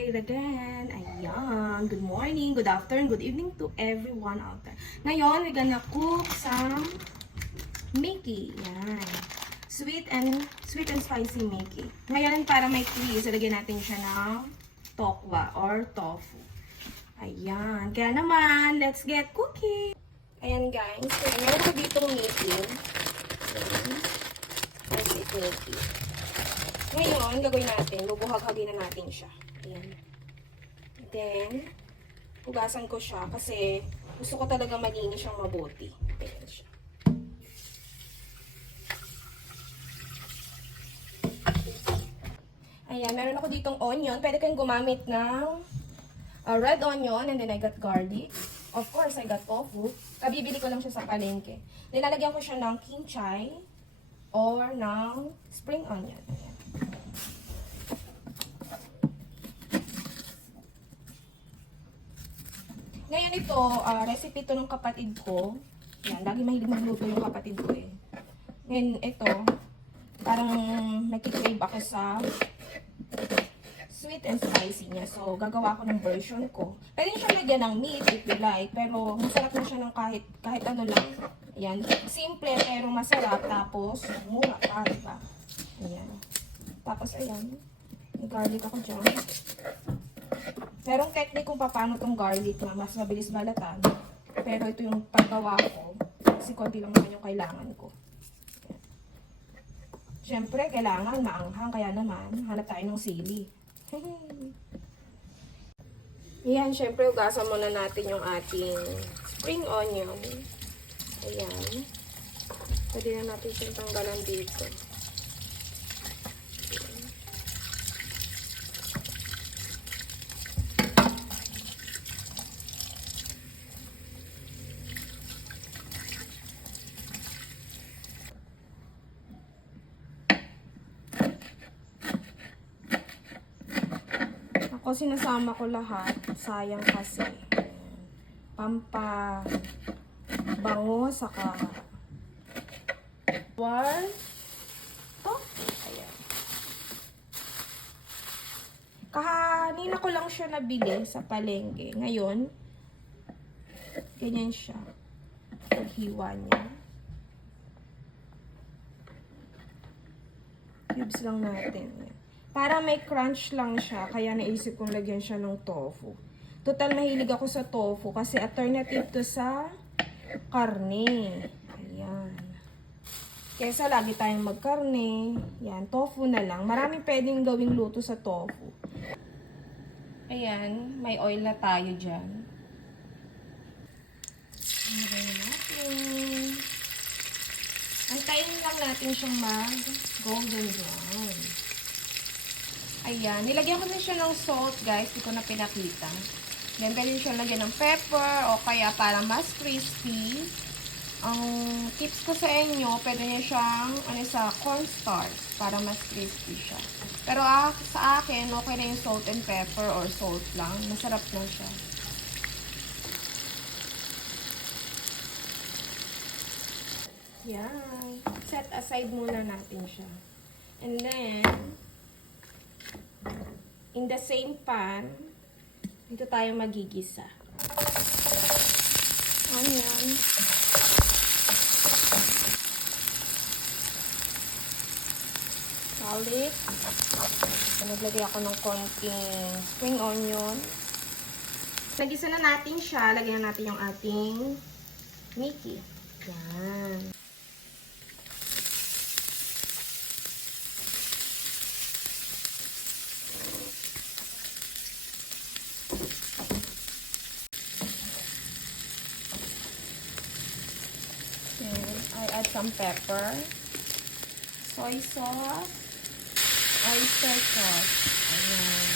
here again. Ayan. Good morning, good afternoon, good evening to everyone out there. Ngayon, we're gonna cook some Mickey. Yan. Sweet and spicy Mickey. Ngayon, para may twist, lagyan natin siya ng tokwa or tofu. Ayan. Kaya naman, let's get cooking. Ayan guys. Kaya meron ko ditong Mickey. Sweet Mickey. Ngayon, gagawin natin, bubuhag-hagin na natin siya. Ayan. Then, hugasan ko siya kasi gusto ko talaga malinis siyang mabuti. Ayan siya. Ayan, meron ako ditong onion. Pwede kayong gumamit ng red onion and then I got garlic. Of course, I got tofu. Kabibili ko lang siya sa palengke. Nilalagyan ko siya ng kimchi or ng spring onion. Ayan. Ngayon ito, recipe ito ng kapatid ko. Yan, lagi mahilig magluto yung kapatid ko eh. Ngayon ito, parang nakikrave ako sa sweet and spicy niya. So, gagawa ko ng version ko. Pwede siya lagyan ng meat if you like, pero masarap na siya ng kahit ano lang. Ayan, simple pero masarap. Tapos, mura pa, diba? Ayan. Tapos, ayan, may garlic ako dyan. Merong technique kung paano itong garlic na mas mabilis balatan. Pero ito yung paggawa ko. Kasi konti lang naman yung kailangan ko. Siyempre, kailangan maanghang. Kaya naman, hanap tayo ng sili. Ayan, siyempre, ugasan muna natin yung ating spring onion. Ayan. Pwede na natin siyang tanggalan dito. Ako sinasama ko lahat, sayang kasi. Bango saka to. Ayan. Kanina ko lang siya nabili sa palengke. Ngayon, ganyan siya. Paghiwa niya. Cubes lang natin. Ayan. Para may crunch lang siya, kaya naisip kong lagyan siya ng tofu. Total mahilig ako sa tofu kasi alternative to sa karne. Ayan. Kesa lagi tayong magkarne, yan, tofu na lang. Maraming pwedeng gawing luto sa tofu. Ayan, may oil na tayo dyan. Ayan natin. Antayin lang natin siyang mag-golden brown. Ayan, nilagyan ko na siya ng salt, guys. Hindi ko na pinakita. Yan, pwede siya lagyan ng pepper o kaya para mas crispy. Ang tips ko sa inyo, pwede niya siyang sa cornstarch para mas crispy siya. Pero sa akin, okay na yung salt and pepper or salt lang. Masarap na siya. Yan. Set aside muna natin siya. And then, in the same pan, dito tayo magigisa. Onion. Garlic. Naglagay ako ng konting spring onion. Nagisa na natin siya. Lagyan na natin yung ating Mickey. Yan. I add some pepper, soy sauce, oyster sauce. Ayan.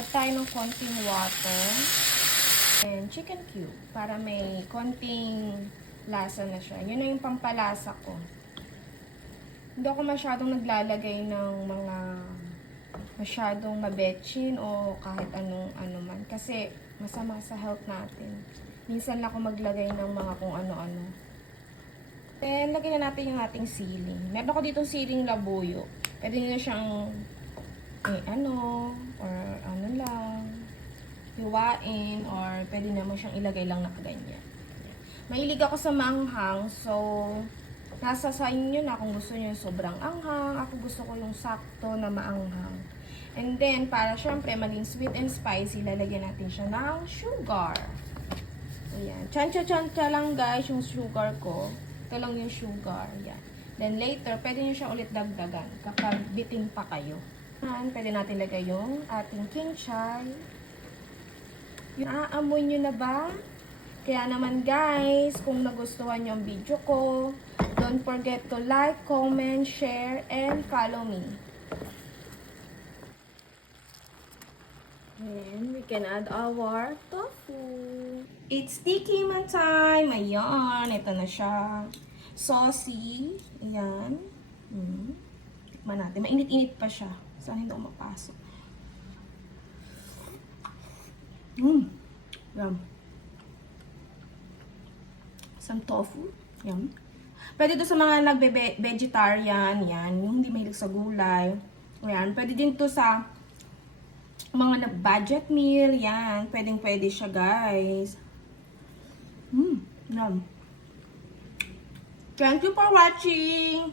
Add tayo ng konting water and chicken cube para may konting lasa na siya. Yun na yung pampalasa ko. Hindi ako masyadong naglalagay ng mga masyadong mabetchin o kahit anong ano man. Kasi masama sa health natin. Minsan lang ako maglagay ng mga kung ano-ano. Then, lagyan na natin yung ating siling. Meron ako ditong siling labuyo. Pwede nyo siyang, or ano lang, hiwain, or pwede naman siyang ilagay lang na ganyan. Mahilig ako sa maanghang, so, nasa sa inyo na kung gusto nyo yung sobrang anghang. Ako gusto ko yung sakto na maanghang. And then, para syempre maging sweet and spicy, lalagyan natin siya ng sugar. Ayan. Tsansya-tsansya lang guys yung sugar ko. Ito lang yung sugar. Ayan. Then later, pwede nyo siya ulit dagdagan kapag bitin pa kayo. Ayan, pwede natin lagay yung ating kinchay. Aamoy nyo na ba? Kaya naman guys, kung nagustuhan nyo ang video ko, don't forget to like, comment, share, and follow me. And we can add our tofu. It's tiki man time. Ayan, ito na siya. Saucy. Ayan. Tikman natin. Mainit-init pa siya. Sana hindi ako mapasok. Yum. Some tofu. Yum. Pwede to sa mga nagbe-vegetarian. Yan. Yung hindi mahilig sa gulay. Ayan. Pwede din to sa mga nag-budget meal, yan. Pwedeng-pwede siya, guys. Yum. Thank you for watching.